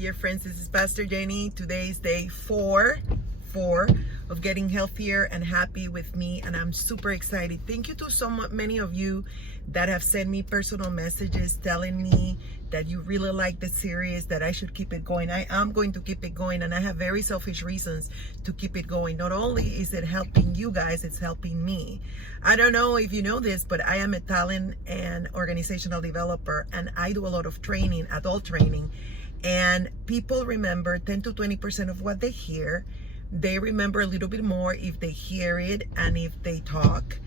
Dear friends, this is Pastor Jenny. Today is day four of getting healthier and happy with me, and I'm super excited. Thank you to so many of you that have sent me personal messages telling me that you really like the series, that I should keep it going. I am going to keep it going, and I have very selfish reasons to keep it going. Not only is it helping you guys, it's helping me. I don't know if you know this, but I am a talent and organizational developer, and I do a lot of training, adult training, and people remember 10 to 20% of what they hear. They remember a little bit more if they hear it and if they talk.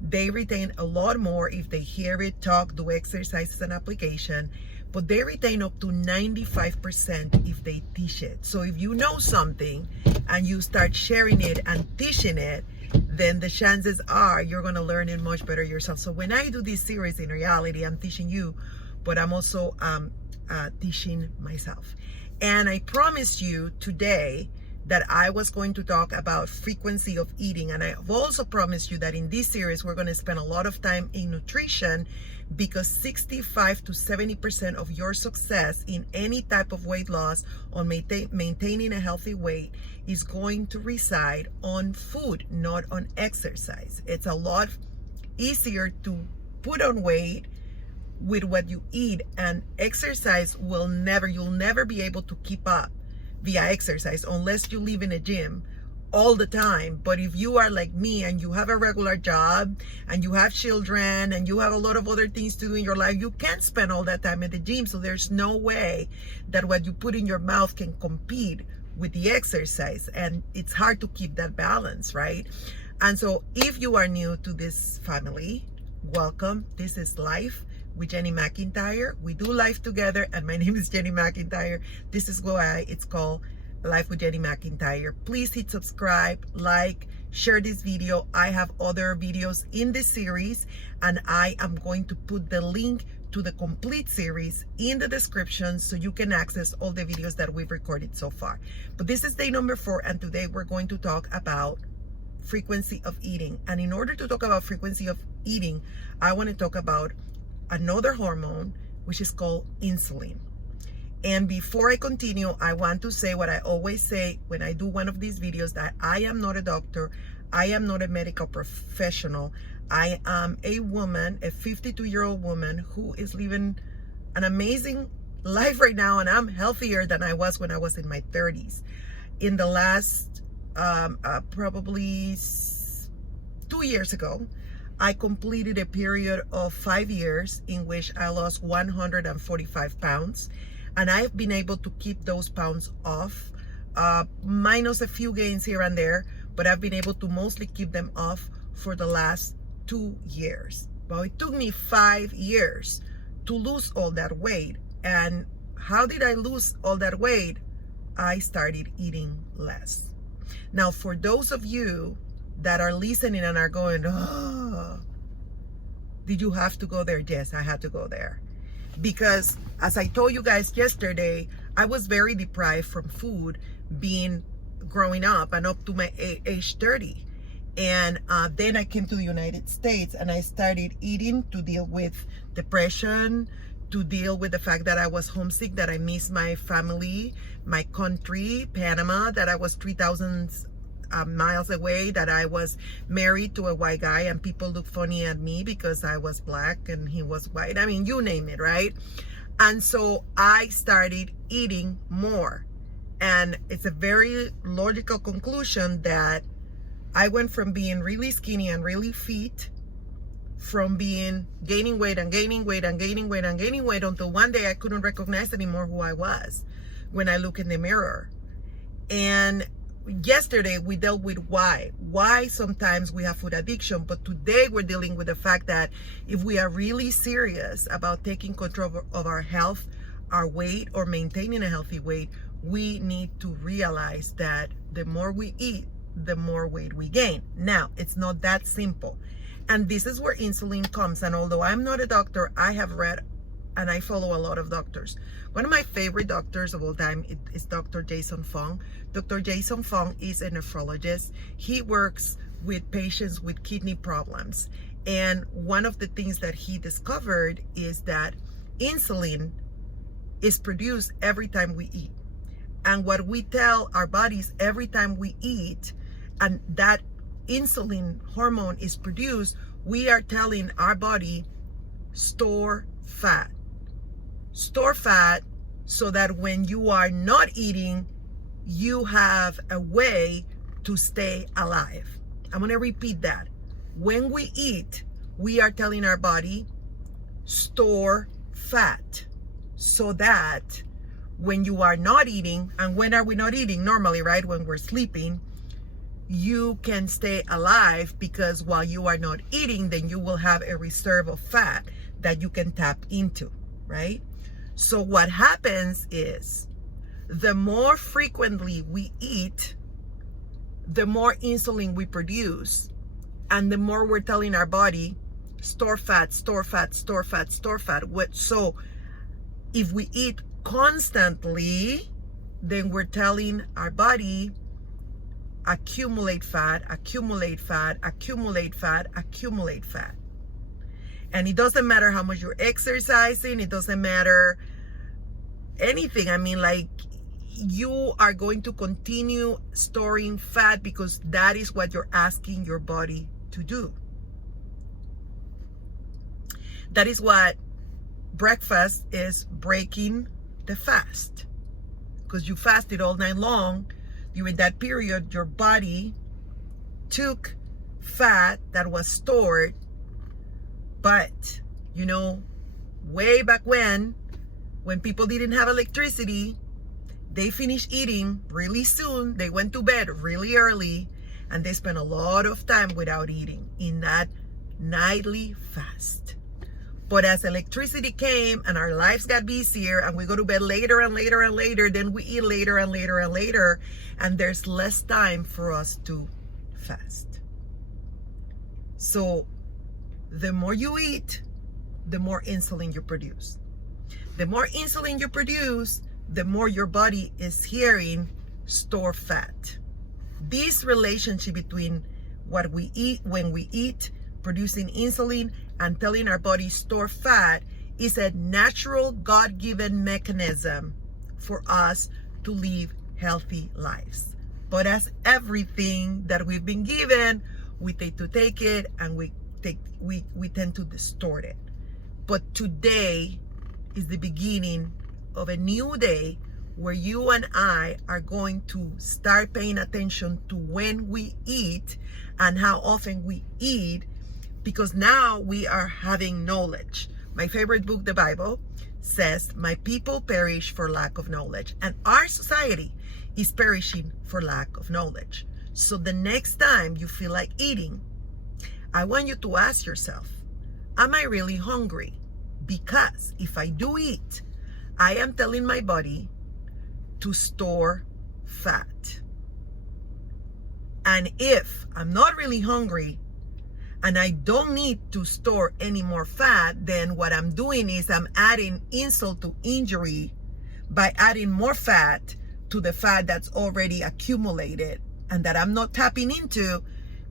They retain a lot more if they hear it, talk, do exercises and application, but they retain up to 95% if they teach it. So if you know something and you start sharing it and teaching it, then the chances are you're going to learn it much better yourself. So when I do this series, in reality, I'm teaching you, but I'm also teaching myself. And I promised you today that I was going to talk about frequency of eating. And I've also promised you that in this series, we're going to spend a lot of time in nutrition, because 65 to 70% of your success in any type of weight loss or maintaining a healthy weight is going to reside on food, not on exercise. It's a lot easier to put on weight with what you eat, and exercise you'll never be able to keep up via exercise unless you live in a gym all the time. But if you are like me and you have a regular job and you have children and you have a lot of other things to do in your life, you can't spend all that time at the gym. So there's no way that what you put in your mouth can compete with the exercise, and it's hard to keep that balance, right? And so if you are new to this family, welcome. This is Life with Jenny McIntyre. We do life together, and my name is Jenny McIntyre. This is why it's called Life with Jenny McIntyre. Please hit subscribe, like, share this video. I have other videos in this series, and I am going to put the link to the complete series in the description so you can access all the videos that we've recorded so far. But this is day number 4, and today we're going to talk about frequency of eating. And in order to talk about frequency of eating, I want to talk about another hormone, which is called insulin. And before I continue, I want to say what I always say when I do one of these videos, that I am not a doctor. I am not a medical professional. I am a woman, a 52-year-old woman who is living an amazing life right now, and I'm healthier than I was when I was in my 30s. In the last probably 2 years ago, I completed a period of 5 years in which I lost 145 pounds, and I've been able to keep those pounds off, minus a few gains here and there, but I've been able to mostly keep them off for the last 2 years. Well, it took me 5 years to lose all that weight. And how did I lose all that weight? I started eating less. Now, for those of you that are listening and are going, oh, did you have to go there? Yes, I had to go there. Because as I told you guys yesterday, I was very deprived from food growing up and up to my age 30. And then I came to the United States and I started eating to deal with depression, to deal with the fact that I was homesick, that I missed my family, my country, Panama, that I was 3,000 miles away, that I was married to a white guy and people look funny at me because I was black and he was white. I mean, you name it, right? And so I started eating more. And it's a very logical conclusion that I went from being really skinny and really fit, from gaining weight and gaining weight and gaining weight and gaining weight, until one day I couldn't recognize anymore who I was when I look in the mirror. And yesterday we dealt with why sometimes we have food addiction, but today we're dealing with the fact that if we are really serious about taking control of our health, our weight, or maintaining a healthy weight, we need to realize that the more we eat, the more weight we gain. Now, it's not that simple, and this is where insulin comes. And although I'm not a doctor, I have read and I follow a lot of doctors. One of my favorite doctors of all time is Dr. Jason Fung. Dr. Jason Fung is a nephrologist. He works with patients with kidney problems. And one of the things that he discovered is that insulin is produced every time we eat. And what we tell our bodies every time we eat, and that insulin hormone is produced, we are telling our body, store fat. Store fat so that when you are not eating, you have a way to stay alive. I'm going to repeat that. When we eat, we are telling our body, store fat, so that when you are not eating, and when are we not eating? Normally, right? When we're sleeping, you can stay alive, because while you are not eating, then you will have a reserve of fat that you can tap into, right? So what happens is, the more frequently we eat, the more insulin we produce, and the more we're telling our body, store fat, store fat, store fat, store fat. So if we eat constantly, then we're telling our body, accumulate fat, accumulate fat, accumulate fat, accumulate fat. And it doesn't matter how much you're exercising, it doesn't matter anything. I mean, like, you are going to continue storing fat, because that is what you're asking your body to do. That is what breakfast is, breaking the fast. Because you fasted all night long. During that period, your body took fat that was stored. But, you know, way back when people didn't have electricity, they finished eating really soon. They went to bed really early, and they spent a lot of time without eating in that nightly fast. But as electricity came and our lives got busier and we go to bed later and later and later, then we eat later and later and later, and there's less time for us to fast. So the more you eat, the more insulin you produce. The more insulin you produce, the more your body is hearing, store fat. This relationship between what we eat, when we eat, producing insulin, and telling our body store fat is a natural God-given mechanism for us to live healthy lives. But as everything that we've been given, we tend to take it and we tend to distort it. But today is the beginning of a new day where you and I are going to start paying attention to when we eat and how often we eat, because now we are having knowledge. My favorite book, the Bible, says, my people perish for lack of knowledge. And our society is perishing for lack of knowledge. So the next time you feel like eating, I want you to ask yourself, am I really hungry? Because if I do eat, I am telling my body to store fat. And if I'm not really hungry and I don't need to store any more fat, then what I'm doing is I'm adding insult to injury by adding more fat to the fat that's already accumulated and that I'm not tapping into,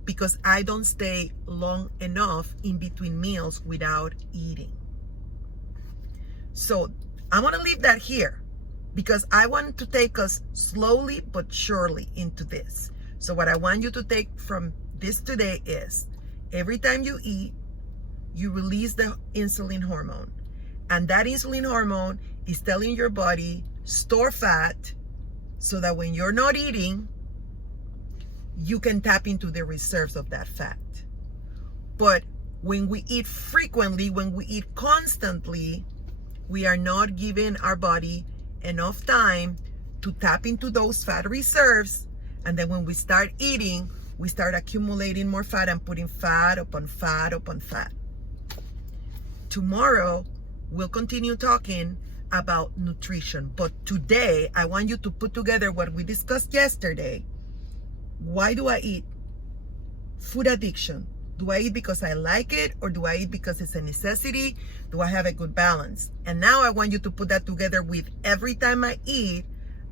because I don't stay long enough in between meals without eating. So I'm going to leave that here, because I want to take us slowly but surely into this. So what I want you to take from this today is, every time you eat, you release the insulin hormone. And that insulin hormone is telling your body, store fat, so that when you're not eating, you can tap into the reserves of that fat. But when we eat frequently, when we eat constantly, we are not giving our body enough time to tap into those fat reserves. And then when we start eating, we start accumulating more fat and putting fat upon fat upon fat. Tomorrow, we'll continue talking about nutrition. But today, I want you to put together what we discussed yesterday. Why do I eat? Food addiction. Do I eat because I like it, or do I eat because it's a necessity? Do I have a good balance? And now I want you to put that together with, every time I eat,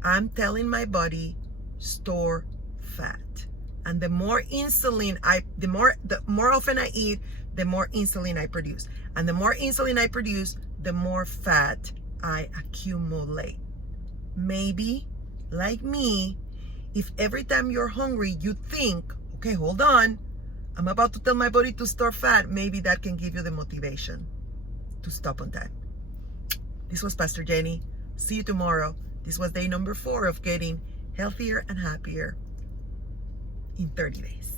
I'm telling my body, store fat. And the more insulin the more often I eat, the more insulin I produce. And the more insulin I produce, the more fat I accumulate. Maybe, like me, if every time you're hungry, you think, okay, hold on, I'm about to tell my body to store fat, maybe that can give you the motivation to stop on that. This was Pastor Jenny. See you tomorrow. This was day number 4 of getting healthier and happier in 30 days.